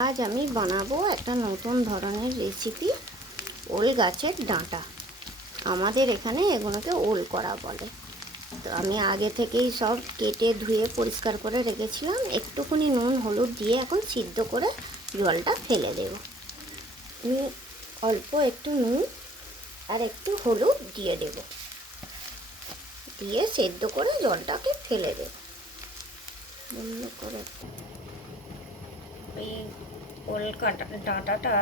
আজ আমি বানাবো একটা নতুন ধরনের রেসিপি, ওল গাছের ডাঁটা। আমাদের এখানে এগুলোকে ওল করা বলে। তো আমি আগে থেকেই সব কেটে ধুয়ে পরিষ্কার করে রেখেছিলাম। একটুখানি নুন হলুদ দিয়ে এখন সিদ্ধ করে জলটা ফেলে দেব। আমি অল্প একটু নুন আর একটু হলুদ দিয়ে দেব, দিয়ে সেদ্ধ করে জলটাকে ফেলে দেব। বন্ধ করে এই ওল ডাঁটাটা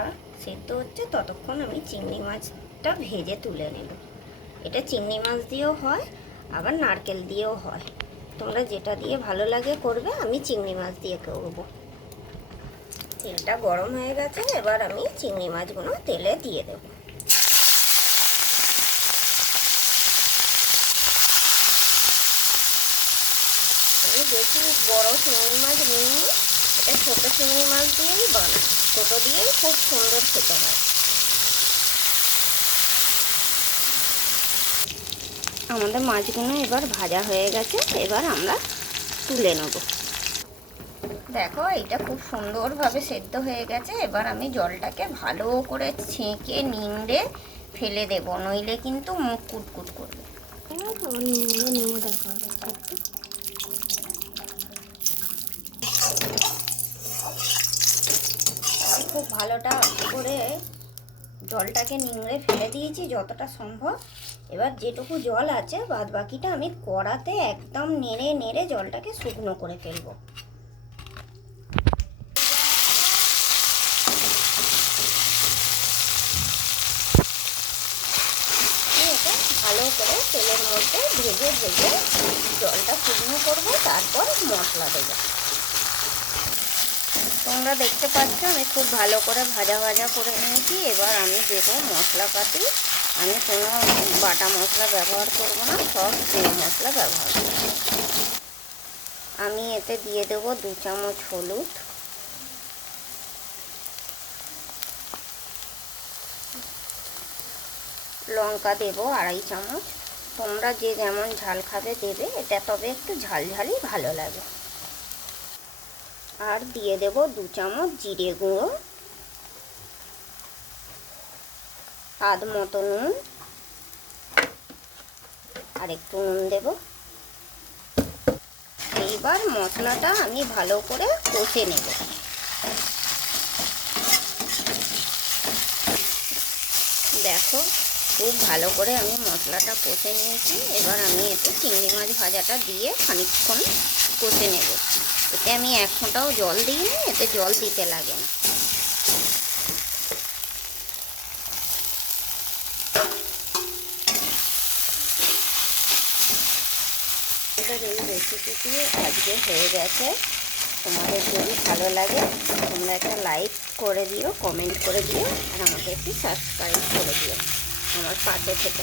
সেদ্ধ হচ্ছে, ততক্ষণ আমি চিংড়ি মাছটা ভেজে তুলে নেব। এটা চিংড়ি মাছ দিয়েও হয়, আবার নারকেল দিয়েও হয়। তোমরা যেটা দিয়ে ভালো লাগে করবে, আমি চিংড়ি মাছ দিয়ে করবো। তেলটা গরম হয়ে গেছে, এবার আমি চিংড়ি মাছগুলো তেলে দিয়ে দেব। আমি বেশি বড় চিংড়ি মাছ নিইনি, এটা ছোটো চিংড়ি মাছ দিয়েই বানাই। ছোটো দিয়েই খুব সুন্দর খেতে হয়। আমাদের মাছগুলো এবার ভাজা হয়ে গেছে, এবার আমরা তুলে নেব। দেখো, এটা খুব সুন্দরভাবে সেদ্ধ হয়ে গেছে। এবার আমি জলটাকে ভালো করে ছেঁকে নিংড়ে ফেলে দেব, নইলে কিন্তু মুখ কুটকুট করবে। খুব ভালোটা করে জলটাকে নিংড়ে ফেলে দিয়েছি যতটা সম্ভব। এবার যেটুকু জল আছে বাদ বাকিটা আমি কড়াতে একদম নেড়ে নেড়ে জলটাকে শুকনো করে ফেলবো। এটা ভালো করে তেলের মধ্যে ভেজে ভেজে জলটা শুকনো করবো, তারপর মশলা দেবো। তোমরা দেখতে পাচ্ছ আমি খুব ভালো করে ভাজা ভাজা করে নিয়েছি। এবার আমি দেবো মশলাপাতি। আমি কোনো বাটা মশলা ব্যবহার করব না, সব চেনা মশলা ব্যবহার করব। আমি এতে দিয়ে দেবো 2 চামচ হলুদ, লঙ্কা দেবো 2.5 চামচ। তোমরা যে যেমন ঝাল খাবে দেবে, এটা তবে একটু ঝালঝালি ভালো লাগে। আর দিয়ে দেবো 2 চামচ জিরে গুঁড়ো, স্বাদ মতো নুন, আর একটু নুন দেব। এইবার মশলাটা আমি ভালো করে কষে নেব। দেখো, খুব ভালো করে আমি মশলাটা কষে নিয়েছি। এবার আমি এতে চিংড়ি মাছ ভাজাটা দিয়ে খানিকক্ষণ কষে নেব। এতে আমি 1 ফোঁটাও জল দিইনি, এতে জল দিতে লাগে না। এই রেসিপিটি আজকে হয়ে গেছে। তোমাদের যদি ভালো লাগে তোমরা একটা লাইক করে দিও, কমেন্ট করে দিও, আর আমাকে একটু সাবস্ক্রাইব করে দিও আমার পাশে থেকে।